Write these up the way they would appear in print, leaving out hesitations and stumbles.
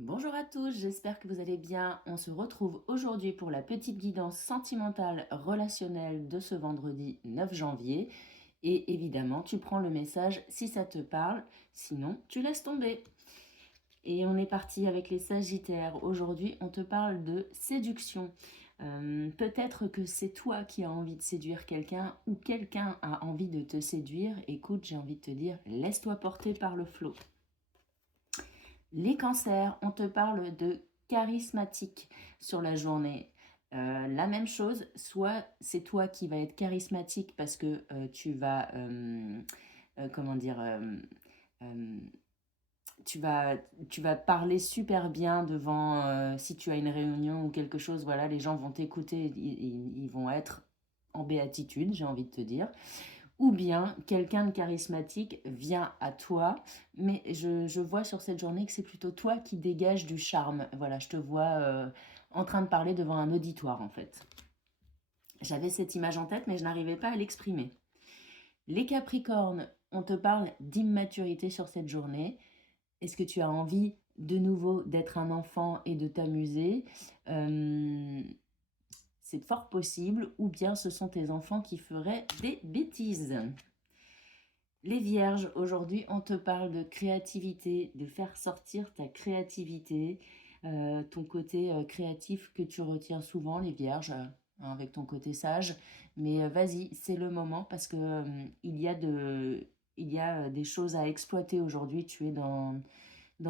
Bonjour à tous, j'espère que vous allez bien. On se retrouve aujourd'hui pour la petite guidance sentimentale relationnelle de ce vendredi 9 janvier. Et évidemment, tu prends le message si ça te parle, sinon tu laisses tomber. Et on est parti avec les Sagittaires. Aujourd'hui, on te parle de séduction. Peut-être que c'est toi qui as envie de séduire quelqu'un ou quelqu'un a envie de te séduire. Écoute, j'ai envie de te dire, laisse-toi porter par le flot. Les cancers, on te parle de charismatique sur la journée. La même chose, soit c'est toi qui vas être charismatique parce que tu vas, comment dire, euh, tu vas, tu vas parler super bien devant, si tu as une réunion ou quelque chose, voilà, les gens vont t'écouter, ils vont être en béatitude, j'ai envie de te dire. Ou bien quelqu'un de charismatique vient à toi, mais je vois sur cette journée que c'est plutôt toi qui dégage du charme. Voilà, je te vois en train de parler devant un auditoire en fait. J'avais cette image en tête, mais je n'arrivais pas à l'exprimer. Les Capricornes, on te parle d'immaturité sur cette journée. Est-ce que tu as envie de nouveau d'être un enfant et de t'amuser C'est fort possible, ou bien ce sont tes enfants qui feraient des bêtises. Les Vierges, aujourd'hui, on te parle de créativité, de faire sortir ta créativité, ton côté créatif que tu retiens souvent, les Vierges, avec ton côté sage. Mais vas-y, c'est le moment parce que il y a des choses à exploiter aujourd'hui. Tu es dans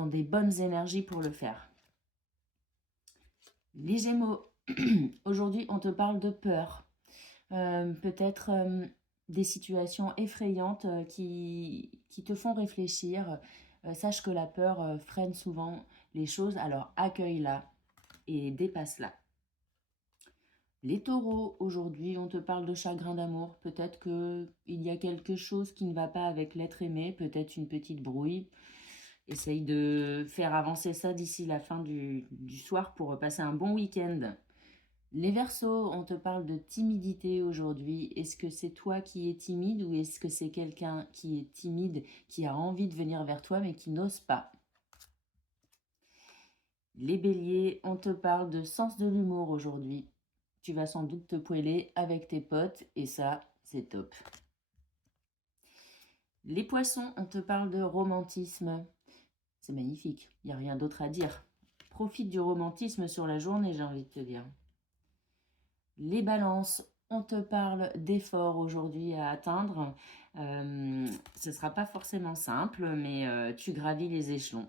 des bonnes énergies pour le faire. Les Gémeaux, aujourd'hui, on te parle de peur. Peut-être des situations effrayantes qui te font réfléchir. Sache que la peur freine souvent les choses, alors accueille-la et dépasse-la. Les taureaux, aujourd'hui, on te parle de chagrin d'amour. Peut-être qu'il y a quelque chose qui ne va pas avec l'être aimé, peut-être une petite brouille. Essaye de faire avancer ça d'ici la fin du soir pour passer un bon week-end. Les Verseaux, on te parle de timidité aujourd'hui. Est-ce que c'est toi qui es timide ou est-ce que c'est quelqu'un qui est timide, qui a envie de venir vers toi mais qui n'ose pas? Les Béliers, on te parle de sens de l'humour aujourd'hui. Tu vas sans doute te poêler avec tes potes et ça, c'est top. Les Poissons, on te parle de romantisme. C'est magnifique, il n'y a rien d'autre à dire. Profite du romantisme sur la journée, j'ai envie de te dire. Les balances, on te parle d'efforts aujourd'hui à atteindre. Ce ne sera pas forcément simple, mais tu gravis les échelons.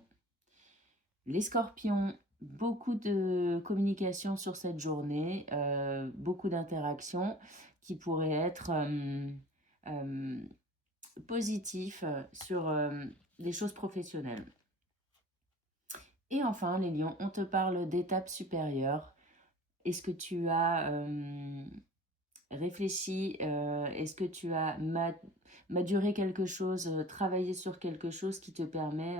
Les scorpions, beaucoup de communication sur cette journée, beaucoup d'interactions qui pourraient être euh, positifs sur les choses professionnelles. Et enfin, les lions, on te parle d'étapes supérieures. Est-ce que tu as réfléchi, est-ce que tu as maduré quelque chose, travaillé sur quelque chose qui te permet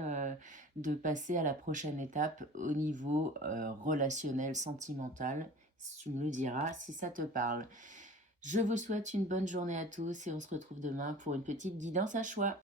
de passer à la prochaine étape au niveau relationnel, sentimental? Tu me le diras si ça te parle. Je vous souhaite une bonne journée à tous et on se retrouve demain pour une petite guidance à choix.